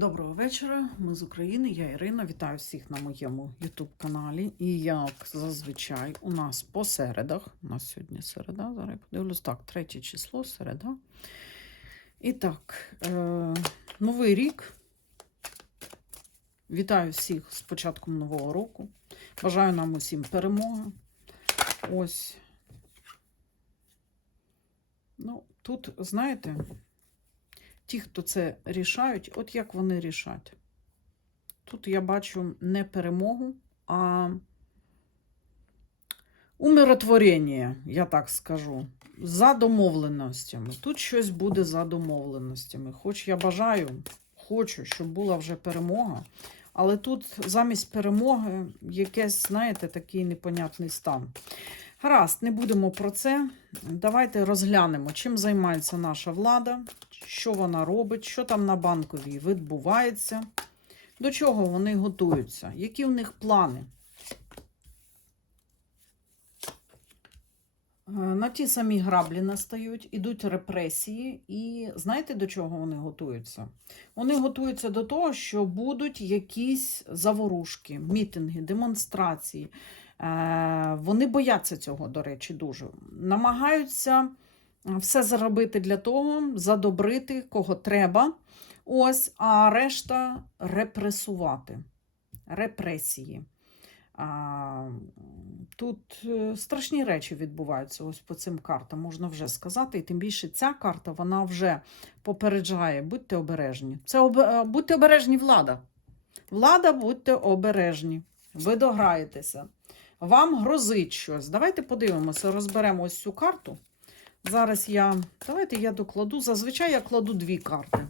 Доброго вечора, ми з України, я Ірина. Вітаю всіх на моєму YouTube каналі. І як зазвичай, у нас по середах, у нас сьогодні середа, зараз я подивлюсь, так, третє число, середа. І так, е, новий рік. Вітаю всіх з початком нового року. Бажаю нам усім перемоги. Ось. Ну, тут, знаєте, ті, хто це рішають, от як вони рішать. Тут я бачу не перемогу, а умиротворення, я так скажу, за домовленостями. Тут щось буде за домовленостями. Хоч я бажаю, хочу, щоб була вже перемога, але тут замість перемоги якийсь, знаєте, такий непонятний стан. Гаразд, не будемо про це. Давайте розглянемо, чим займається наша влада, що вона робить, що там на банковій відбувається, до чого вони готуються, які в них плани. Е, На ті самі граблі настають, ідуть репресії, і знаєте, до чого вони готуються? Вони готуються до того, що будуть якісь заворушки, мітинги, демонстрації. Е, Вони бояться цього, до речі, дуже. Намагаються все зробити для того, задобрити кого треба. Ось, а решта репресувати. Репресії. А, Тут е, страшні речі відбуваються ось по цим картам, можна вже сказати. І тим більше ця карта вона вже попереджає, будьте обережні. Це об... е, будьте обережні, влада. Влада, будьте обережні. Ви дограєтеся. Вам грозить щось. Давайте подивимося, розберемо ось цю карту. Зараз я. Давайте я докладу. Зазвичай я кладу дві карти.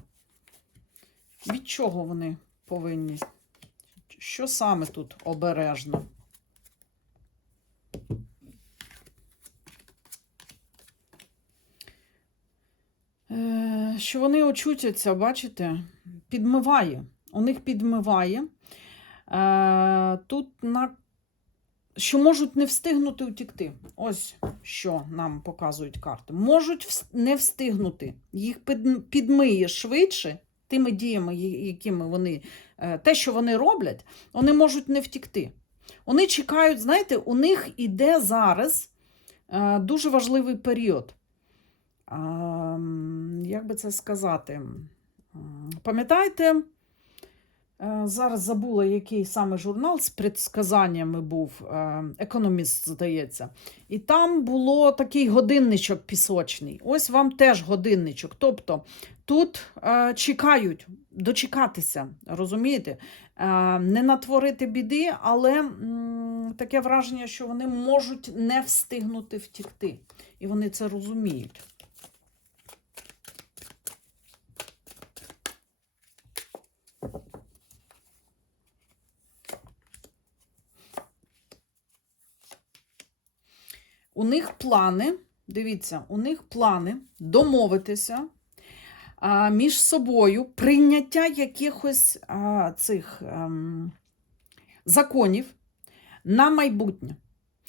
Від чого вони повинні? Що саме тут обережно? Е, Що вони очутяться, бачите, підмиває. У них підмиває. Е, Тут на що можуть не встигнути утікти. Ось що нам показують карти. Можуть не встигнути. Їх під- підмиє швидше тими діями, якими вони, е, те, що вони роблять, вони можуть не втікти. Вони чекають, знаєте, у них іде зараз е, дуже важливий період. Як би це сказати? Пам'ятаєте, Зараз забула, який саме журнал з предсказаннями був, е, економіст, здається. І там було такий годинничок пісочний. Ось вам теж годинничок. Тобто тут е, чекають дочекатися, розумієте? Е, не натворити біди, але м, таке враження, що вони можуть не встигнути втікти. І вони це розуміють. У них плани, дивіться, у них плани домовитися а, між собою прийняття якихось а, цих ем, законів на майбутнє.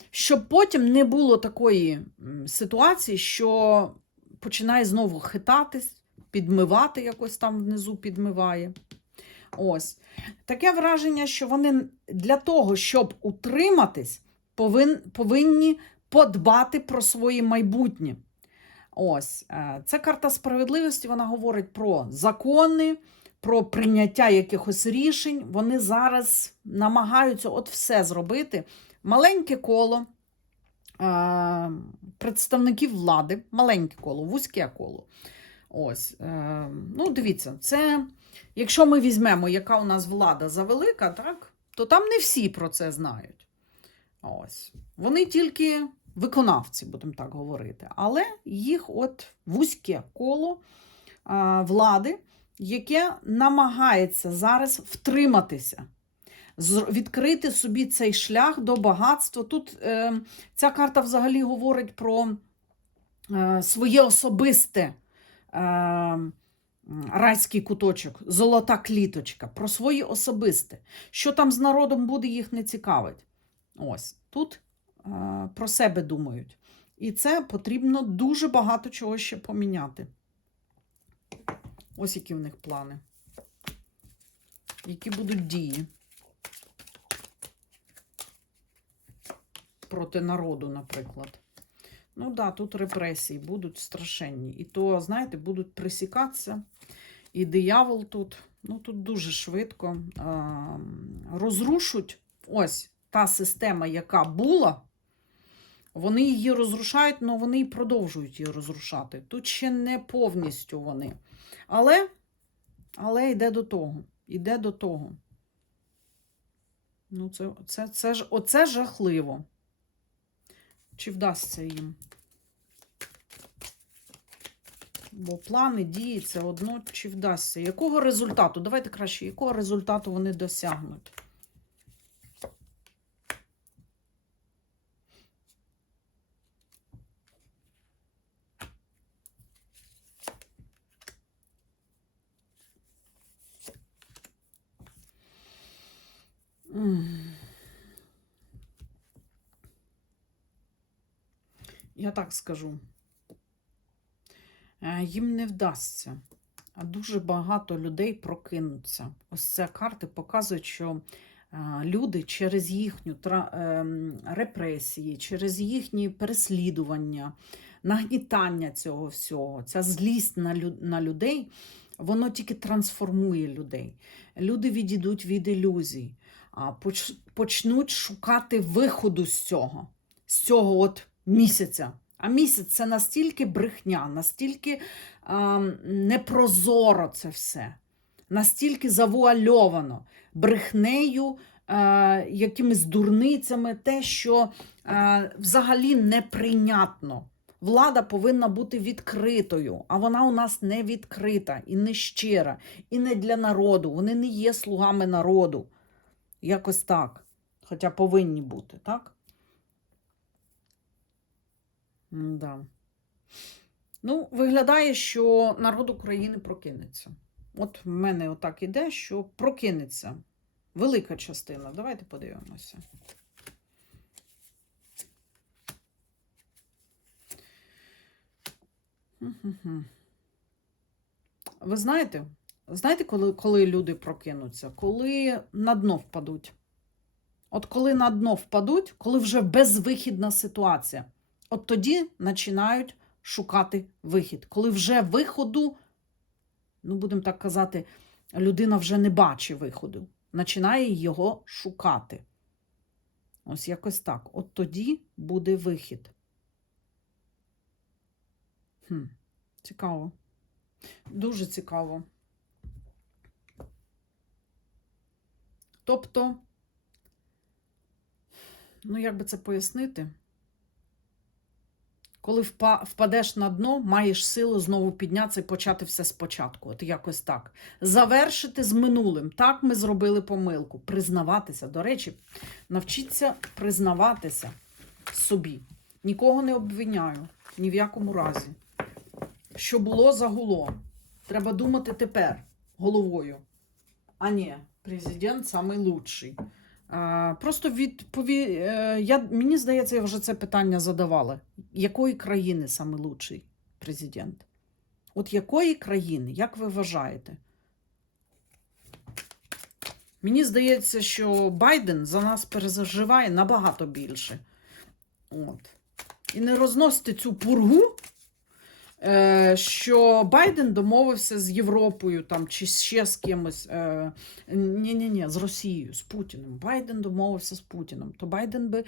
Щоб потім не було такої ситуації, що починає знову хитатись, підмивати якось там внизу підмиває. Ось. Таке враження, що вони для того, щоб утриматись, повин, повинні подбати про своє майбутнє. Ось е, це карта справедливості. Вона говорить про закони, про прийняття якихось рішень. Вони зараз намагаються от все зробити. Маленьке коло е, представників влади, маленьке коло, вузьке коло. Ось, е, ну, дивіться, це якщо ми візьмемо, яка у нас влада завелика, так, то там не всі про це знають. Ось. Вони тільки виконавці, будемо так говорити. Але їх от вузьке коло влади, яке намагається зараз втриматися, відкрити собі цей шлях до багатства. Тут е, ця карта взагалі говорить про е, своє особисте. Е, Райський куточок, золота кліточка, про своє особисте. Що там з народом буде, їх не цікавить. Ось тут про себе думають. І це потрібно дуже багато чого ще поміняти. Ось які в них плани. Які будуть дії проти народу, наприклад. Ну так, да, тут репресії будуть страшенні. І то, знаєте, будуть присікатися. І диявол тут, ну тут дуже швидко а, розрушуть ось та система, яка була. Вони її розрушають, але вони і продовжують її розрушати. Тут ще не повністю вони. Але, але йде до того. Йде до того. Ну, це, це, це, ж, оце жахливо. Чи вдасться їм? Бо плани дії це одно чи вдасться. Якого результату? Давайте краще, якого результату вони досягнуть? Я так скажу. Е, Їм не вдасться. А дуже багато людей прокинуться. Ось ця карти показують, що е, люди через їхню ем, репресії, через їхні переслідування, нагнітання цього всього, ця злість на, людей, воно тільки трансформує людей. Люди відійдуть від ілюзій, почнуть шукати виходу з цього, з цього от місяця. А місяць це настільки брехня, настільки а, непрозоро це все, настільки завуальовано брехнею, а, якимись дурницями, те, що а, взагалі неприйнятно. Влада повинна бути відкритою, а вона у нас не відкрита і не щира, і не для народу. Вони не є слугами народу. Якось так. Хоча повинні бути, так? Да. Ну, виглядає, що народ України прокинеться. От в мене отак іде, що прокинеться. Велика частина. Давайте подивимося. Ви знаєте, знаєте, коли, коли люди прокинуться? Коли на дно впадуть. От коли на дно впадуть, коли вже безвихідна ситуація, от тоді починають шукати вихід. Коли вже виходу, ну будемо так казати, людина вже не бачить виходу, починає його шукати. Ось якось так. От тоді буде вихід. Хм, Цікаво. Дуже цікаво. Тобто, ну як би це пояснити? Коли впадеш на дно, маєш силу знову піднятися і почати все спочатку. От якось так. Завершити з минулим. Так ми зробили помилку. Признаватися. До речі, навчіться признаватися собі. Нікого не обвиняю, ні в якому разі. Що було, загуло. Треба думати тепер головою. А ні, президент самий лучший. Просто відпові... е, я, мені здається, я вже це питання задавала. Якої країни саме лучший президент? От якої країни, як ви вважаєте? Мені здається, що Байден за нас переживає набагато більше. От. І не розносити цю пургу, що Байден домовився з Європою там, чи ще з кимось. Е, ні-ні-ні, з Росією, з Путіним. Байден домовився з Путіним. То Байден би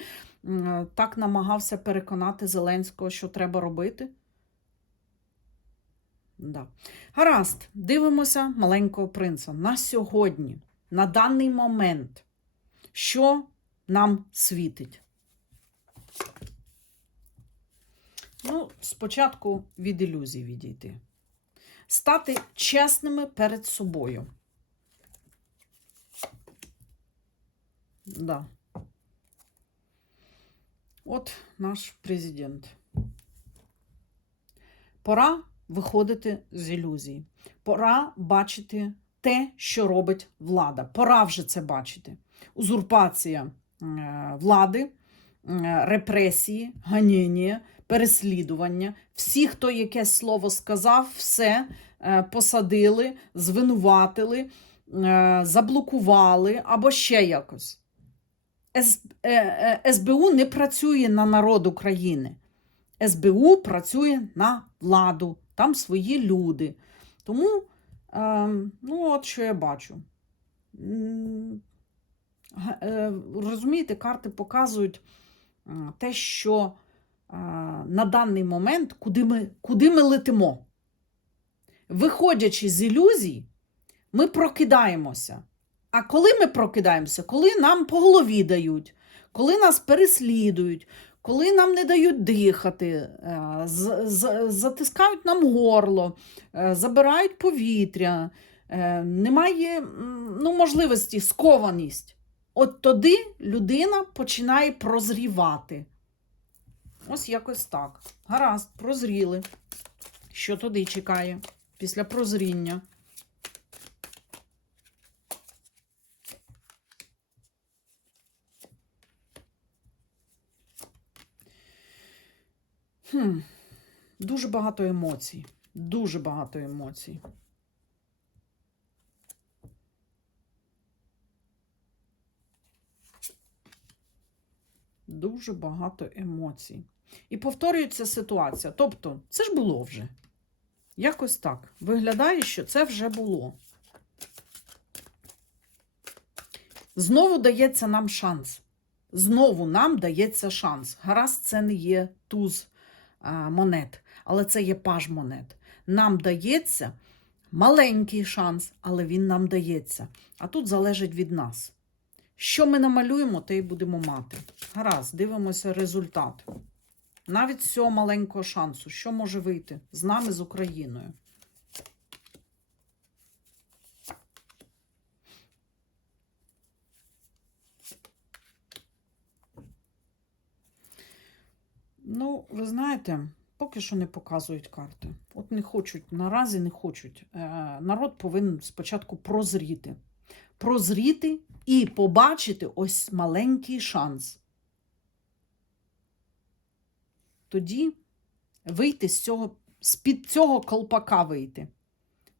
м, так намагався переконати Зеленського, що треба робити. Да. Гаразд, дивимося маленького принца. На сьогодні, на даний момент, що нам світить? Ну, спочатку від ілюзій відійти. Стати чесними перед собою. Да. От наш президент. Пора виходити з ілюзій. Пора бачити те, що робить влада. Пора вже це бачити. Узурпація е, влади, е, репресії, ганіння, переслідування. Всі, хто якесь слово сказав, все е, посадили, звинуватили, е, заблокували або ще якось. С, е, СБУ не працює на народ України. СБУ працює на владу, там свої люди. Тому, е, ну, от що я бачу. Розумієте, карти показують те, що на даний момент, куди ми, куди ми летимо. Виходячи з ілюзій, ми прокидаємося. А коли ми прокидаємося? Коли нам по голові дають, коли нас переслідують, коли нам не дають дихати, е, затискають нам горло, е, забирають повітря, е, немає ну, можливості, скованість. От тоді людина починає прозрівати. Ось якось так. Гаразд, прозріли. Що тоді чекає після прозріння? Хм. Дуже багато емоцій. Дуже багато емоцій. Дуже багато емоцій. І повторюється ситуація. Тобто, це ж було вже. Якось так. Виглядає, що це вже було. Знову дається нам шанс. Знову нам дається шанс. Гаразд, це не є туз монет, але це є паж монет. Нам дається маленький шанс, але він нам дається. А тут залежить від нас. Що ми намалюємо, те й будемо мати. Гаразд, дивимося результат. Навіть з цього маленького шансу, що може вийти з нами, з Україною. Ну, ви знаєте, поки що не показують карти. От не хочуть, наразі не хочуть. Е, народ повинен спочатку прозріти. Прозріти і побачити ось маленький шанс. Тоді вийти з цього, з-під цього колпака вийти.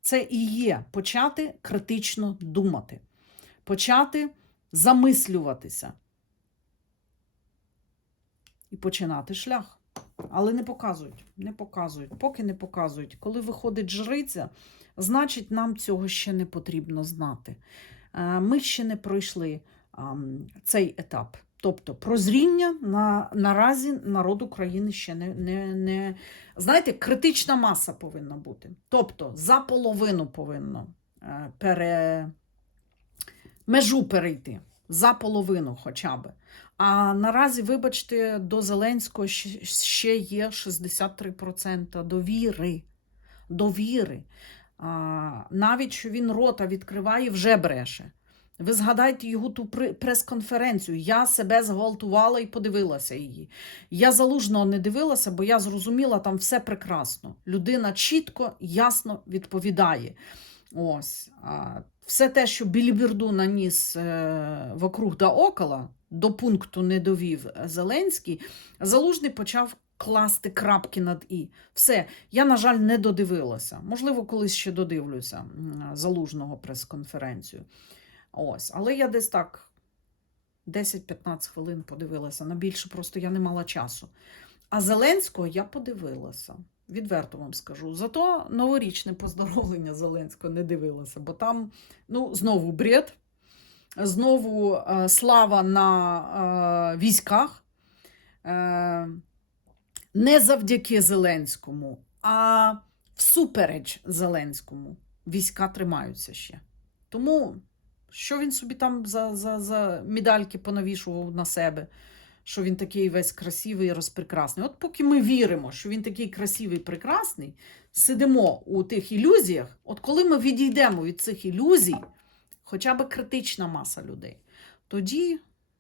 Це і є почати критично думати, почати замислюватися і починати шлях. Але не показують, не показують, поки не показують. Коли виходить жриця, значить, нам цього ще не потрібно знати. Е, Ми ще не пройшли цей етап. Тобто прозріння на, наразі народ України ще не, не, не. Знаєте, критична маса повинна бути. Тобто за половину повинно е, пере... межу перейти. За половину хоча б. А наразі, вибачте, до Зеленського ще є 63% довіри. Довіри. Навіть що він рота відкриває, вже бреше. Ви згадайте його ту пр- прес-конференцію. Я себе зґвалтувала і подивилася її. Я залужного не дивилася, бо я зрозуміла, там все прекрасно. Людина чітко, ясно відповідає. Ось. Все те, що Біліберду наніс е, вокруг да около, до пункту не довів Зеленський, Залужний почав класти крапки над і. Все, я, на жаль, не додивилася. Можливо, колись ще додивлюся залужного прес-конференцію. Ось, але я десь так 10-15 хвилин подивилася. На більше просто я не мала часу. А Зеленського я подивилася. Відверто вам скажу. Зато новорічне поздоровлення Зеленського не дивилася, бо там ну, знову бред, знову е, слава на е, військах. Е, не завдяки Зеленському, а всупереч Зеленському. Війська тримаються ще. Тому що він собі там за, за, за медальки понавішував на себе, що він такий весь красивий і розпрекрасний. От поки ми віримо, що він такий красивий і прекрасний, сидимо у тих ілюзіях, от коли ми відійдемо від цих ілюзій, хоча б критична маса людей, тоді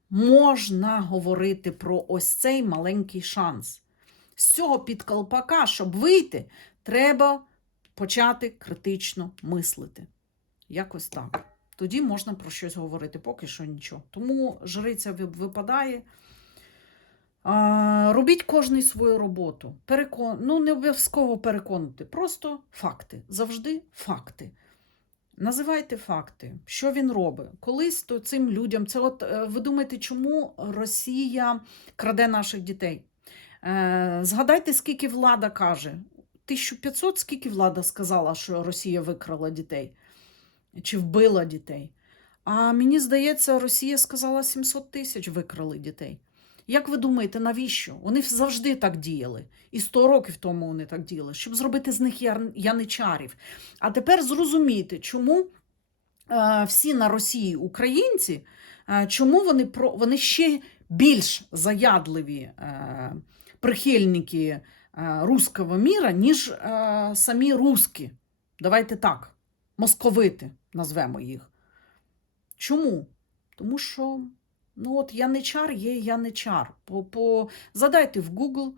можна говорити про ось цей маленький шанс. З цього підколпака, щоб вийти, треба почати критично мислити. Якось так. Тоді можна про щось говорити, поки що нічого. Тому жриця випадає. А, робіть кожний свою роботу. Перекон... Ну, не обов'язково переконувати, просто факти. Завжди факти. Називайте факти, що він робить. Колись то цим людям, це от е, ви думаєте, чому Росія краде наших дітей? Е, Згадайте, скільки влада каже. 1500, скільки влада сказала, що Росія викрала дітей чи вбила дітей. А мені здається, Росія сказала 700 тисяч викрали дітей. Як ви думаєте, навіщо? Вони завжди так діяли. І 100 років тому вони так діяли, щоб зробити з них яничарів. А тепер зрозуміти, чому е, всі на Росії українці, е, чому вони, про, вони ще більш заядливі е, прихильники руського міра, ніж самі руски. Давайте так, московити назвемо їх. Чому? Тому що ну от яничар є яничар. По, по... Задайте в Google,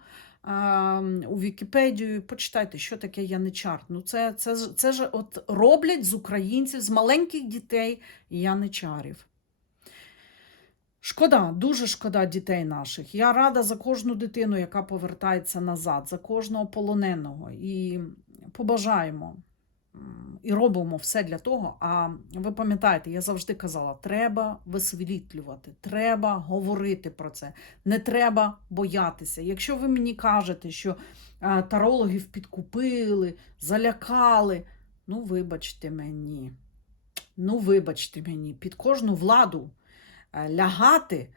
а, у Вікіпедію, почитайте, що таке яничар. Ну, це, це, це ж от роблять з українців, з маленьких дітей яничарів. Шкода, дуже шкода дітей наших. Я рада за кожну дитину, яка повертається назад, за кожного полоненого. І побажаємо і робимо все для того. А ви пам'ятаєте, я завжди казала: треба висвітлювати, треба говорити про це, не треба боятися. Якщо ви мені кажете, що тарологів підкупили, залякали, ну вибачте мені. Ну, вибачте мені, під кожну владу е, лягати,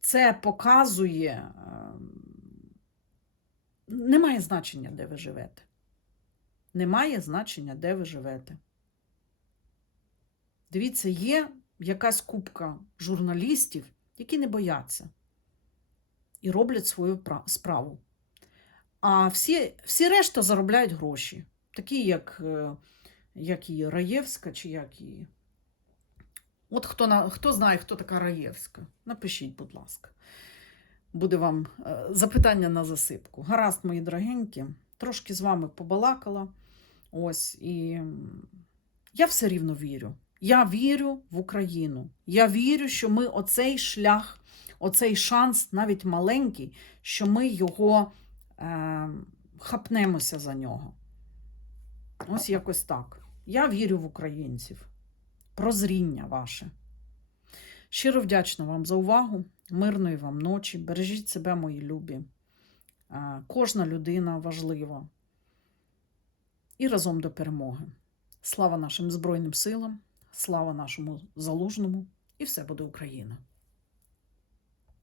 це показує, е, немає значення, де ви живете. Немає значення, де ви живете. Дивіться, є якась купка журналістів, які не бояться і роблять свою справу. А всі, всі решта заробляють гроші, такі, як, е, як і Раєвська, чи як і. От хто, хто знає, хто така Раєвська, напишіть, будь ласка. Буде вам е, запитання на засипку. Гаразд, мої дорогенькі, трошки з вами побалакала. Ось, і я все рівно вірю. Я вірю в Україну. Я вірю, що ми оцей шлях, оцей шанс, навіть маленький, що ми його е, хапнемося за нього. Ось якось так. Я вірю в українців. Прозріння ваше. Щиро вдячна вам за увагу. Мирної вам ночі. Бережіть себе, мої любі. Е, Кожна людина важлива. І разом до перемоги. Слава нашим Збройним силам, слава нашому залужному, і все буде Україна!